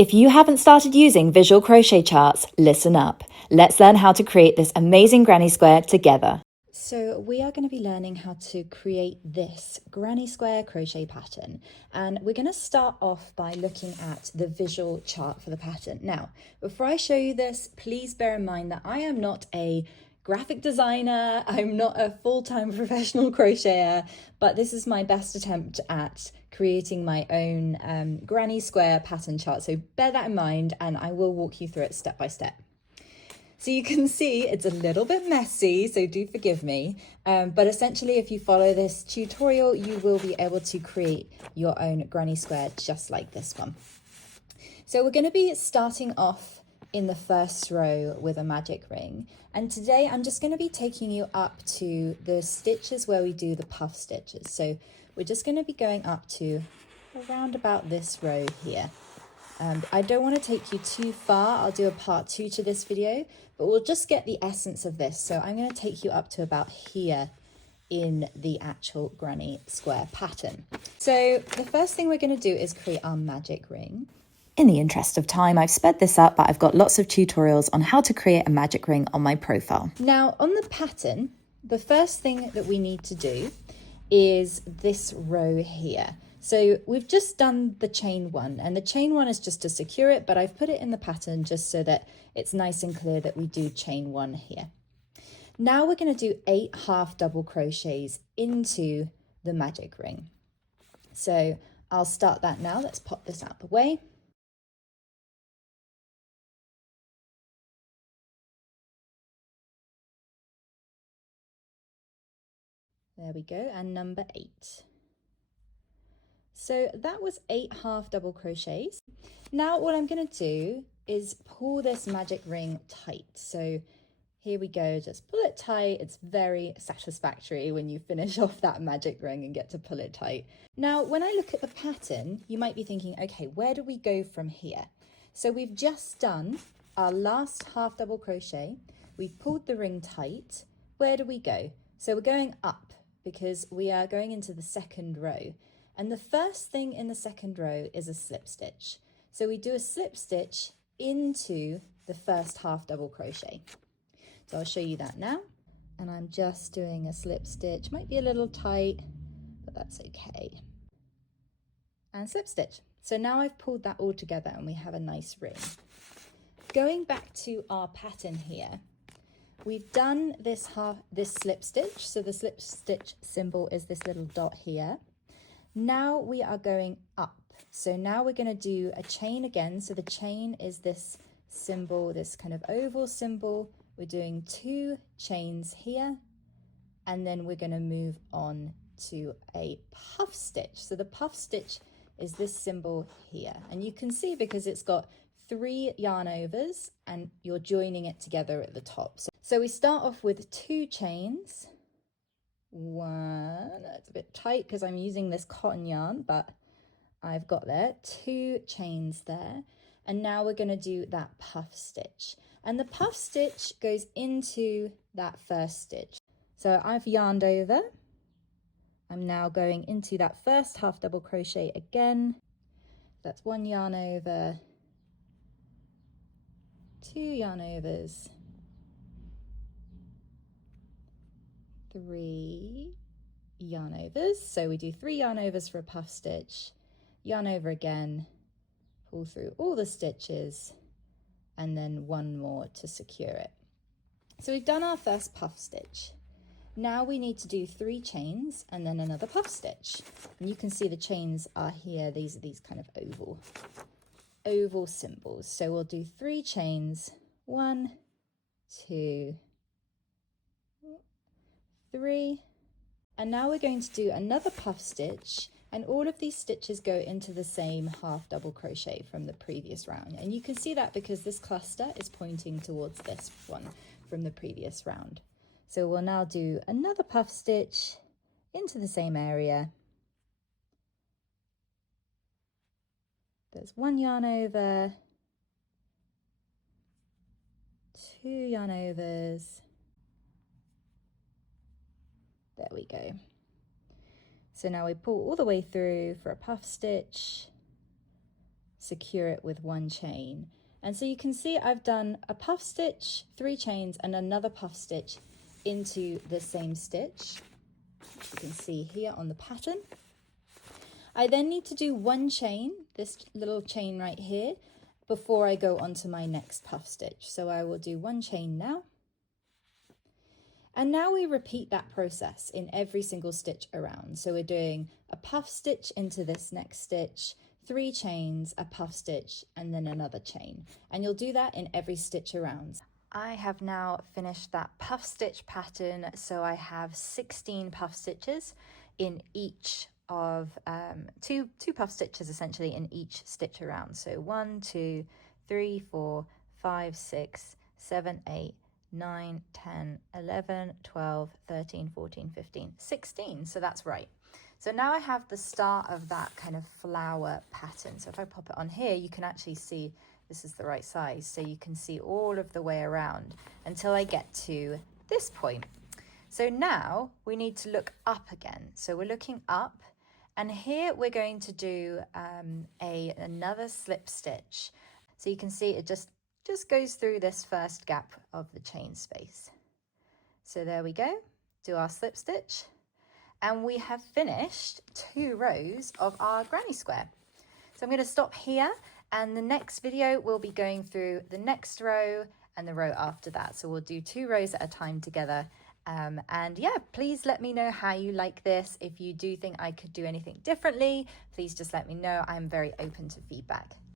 If you haven't started using visual crochet charts, listen up. Let's learn how to create this amazing granny square together. So we are going to be learning how to create this granny square crochet pattern, and we're going to start off by looking at the visual chart for the pattern. Now, before I show you this, please bear in mind that I am not a graphic designer, I'm not a full-time professional crocheter, but this is my best attempt at creating my own granny square pattern chart. So bear that in mind, and I will walk you through it step by step. So you can see it's a little bit messy, so do forgive me. But essentially, if you follow this tutorial, you will be able to create your own granny square just like this one. So we're going to be starting off in the first row with a magic ring. And today I'm just going to be taking you up to the stitches where we do the puff stitches. So we're just going to be going up to around about this row here. I don't want to take you too far. I'll do a part 2 to this video, but we'll just get the essence of this. So I'm going to take you up to about here in the actual granny square pattern. So the first thing we're going to do is create our magic ring. In the interest of time, I've sped this up, but I've got lots of tutorials on how to create a magic ring on my profile. Now on the pattern, the first thing that we need to do is this row here. So we've just done the chain one, and the chain one is just to secure it, but I've put it in the pattern just so that it's nice and clear that we do chain one here. Now we're going to do 8 half double crochets into the magic ring. So I'll start that now. Let's pop this out the way. There we go, and number 8. So that was 8 half double crochets. Now what I'm going to do is pull this magic ring tight. So here we go, just pull it tight. It's very satisfactory when you finish off that magic ring and get to pull it tight. Now, when I look at the pattern, you might be thinking, okay, where do we go from here? So we've just done our last half double crochet. We've pulled the ring tight. Where do we go? So we're going up because we are going into the second row. And the first thing in the second row is a slip stitch. So we do a slip stitch into the first half double crochet. So I'll show you that now. And I'm just doing a slip stitch. Might be a little tight, but that's okay. And slip stitch. So now I've pulled that all together and we have a nice ring. Going back to our pattern here, we've done this slip stitch. So the slip stitch symbol is this little dot here. Now we are going up. So now we're going to do a chain again. So the chain is this symbol, this kind of oval symbol. We're doing 2 chains here, and then we're going to move on to a puff stitch. So the puff stitch is this symbol here, and you can see because it's got 3 yarn overs and you're joining it together at the top. So we start off with 2 chains. 1, it's a bit tight because I'm using this cotton yarn, but I've got there 2 chains there. And now we're going to do that puff stitch. And the puff stitch goes into that first stitch. So I've yarned over. I'm now going into that first half double crochet again. That's 1 yarn over, 2 yarn overs, 3 yarn overs. So we do 3 yarn overs for a puff stitch, yarn over again, pull through all the stitches, and then 1 more to secure it. So we've done our first puff stitch. Now we need to do 3 chains and then another puff stitch. And you can see the chains are here. These are these kind of oval symbols. So we'll do 3 chains, 1, 2, 3. And now we're going to do another puff stitch, and all of these stitches go into the same half double crochet from the previous round. And you can see that because this cluster is pointing towards this one from the previous round. So we'll now do another puff stitch into the same area. There's 1 yarn over, 2 yarn overs. There we go. So now we pull all the way through for a puff stitch, secure it with one chain. And so you can see I've done a puff stitch, 3 chains, and another puff stitch into the same stitch. You can see here on the pattern. I then need to do 1 chain, this little chain right here, before I go on to my next puff stitch. So I will do 1 chain now. And now we repeat that process in every single stitch around. So we're doing a puff stitch into this next stitch, 3 chains, a puff stitch, and then another chain. And you'll do that in every stitch around. I have now finished that puff stitch pattern. So I have 16 puff stitches in each of two puff stitches essentially in each stitch around. So 1, 2, 3, 4, 5, 6, 7, 8, 9, 10, 11, 12, 13, 14, 15, 16. So that's right. So now I have the start of that kind of flower pattern. So if I pop it on here, you can actually see this is the right size. So you can see all of the way around until I get to this point. So now we need to look up again. So we're looking up, and here we're going to do another slip stitch. So you can see it just goes through this first gap of the chain space. So there we go, do our slip stitch, and we have finished 2 rows of our granny square. So I'm going to stop here, and the next video we'll be going through the next row and the row after that. So we'll do 2 rows at a time together. And yeah, please let me know how you like this. If you do think I could do anything differently, please just let me know. I'm very open to feedback.